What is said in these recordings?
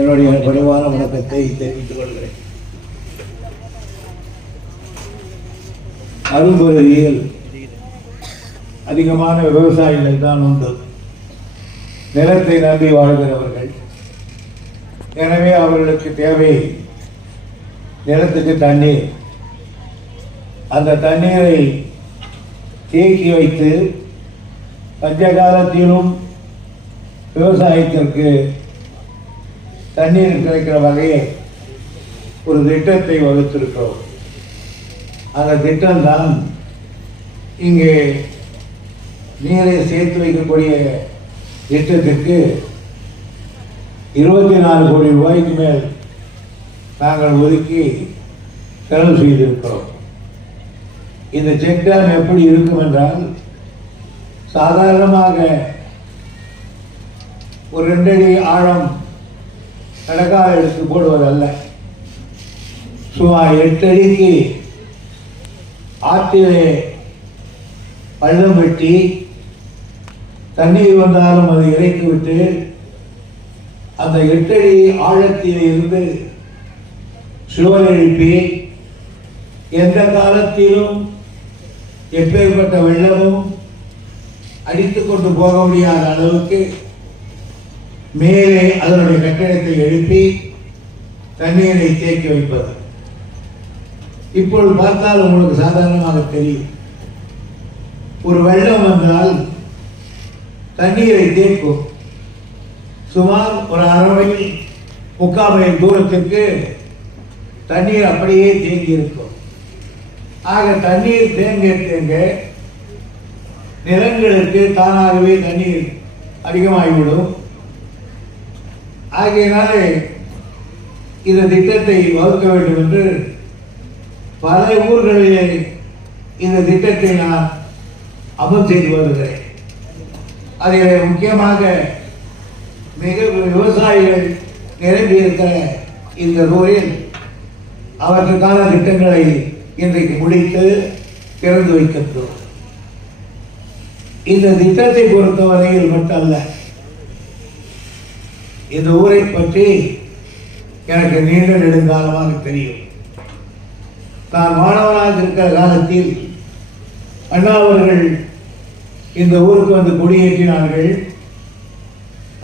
என்னுடைய பணிவான வணக்கத்தை தெரிவித்துக் கொள்கிறேன். அரும்பகுதியில் அதிகமான விவசாயிகள் தான் உண்டு. நிலத்தை நம்பி வாழ்கிறவர்கள். எனவே அவர்களுக்கு தேவை நிலத்துக்கு தண்ணீர். அந்த தண்ணீரை தேக்கி வைத்து பஞ்சகாலத்திலும் விவசாயத்திற்கு தண்ணீர் கிடைக்கிற வகையில் ஒரு திட்டத்தை வகுத்திருக்கிறோம். அந்த திட்டம்தான் இங்கே நீரை சேர்த்து வைக்கக்கூடிய திட்டத்திற்கு 24 கோடி ரூபாய்க்கு மேல் நாங்கள் ஒதுக்கி செலவு செய்திருக்கிறோம். இந்த செக் டேம் எப்படி இருக்கும் என்றால், சாதாரணமாக ஒரு 2 அடி ஆழம் கடற்கால் எடுத்து போடுவதல்ல. சுமார் 8 அடிக்கு ஆற்றிலே பள்ளம் வெட்டி தண்ணீர் வந்தாலும் அதை இறக்கிவிட்டு அந்த 8 அடி ஆழத்தில் இருந்து சுவர் எழுப்பி எந்த காலத்திலும் எப்பேற்பட்ட வெள்ளமும் அடித்துக் கொண்டு போக முடியாத அளவுக்கு மேலே அதனுடைய கட்டிடத்தை எழுப்பி தண்ணீரை தேக்கி வைப்பது. இப்பொழுது பார்த்தால் உங்களுக்கு சாதாரணமாக தெரியும். ஒரு வெள்ளம் வந்தால் தண்ணீரை தேக்கும். சுமார் ஒரு 1/2 மைல் 3/4 மைல் தூரத்திற்கு தண்ணீர் அப்படியே தேங்கி இருக்கும். ஆக தண்ணீர் தேங்க நிலங்களுக்கு தானாகவே தண்ணீர் அதிகமாகிவிடும். ஆகையினாலே இந்த திட்டத்தை வகுக்க வேண்டும் என்று பல ஊர்களிலே இந்த திட்டத்தை நான் அமல் செய்து வருகிறேன். அதில் முக்கியமாக மிக விவசாயிகள் நிரம்பி இருக்கிற இந்த ஊரில் அவற்றுக்கான திட்டங்களை இன்றைக்கு முடித்து திறந்து வைக்கின்றோம். இந்த திட்டத்தை பொறுத்தவரையில் மட்டுமல்ல, இந்த ஊரை பற்றி எனக்கு நீண்ட நெடுங்காலமாக தெரியும். நான் மாணவனாக இருக்கிற காலத்தில் அண்ணா அவர்கள் இந்த ஊருக்கு வந்து குடியேற்றினார்கள்.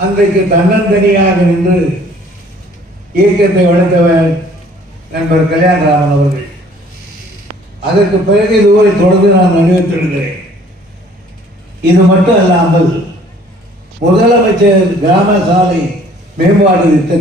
அன்றைக்கு தன்னந்தனியாக நின்று இயக்கத்தை வளர்த்தவர் நண்பர் கல்யாணராமன் அவர்கள். அதற்கு பிறகு இந்த ஊரை தொடர்ந்து நான் அனுபவித்திருக்கிறேன். இது மட்டும் அல்லாமல் முதலமைச்சர் கிராம சாலை மேம்பாடு திட்டத்தை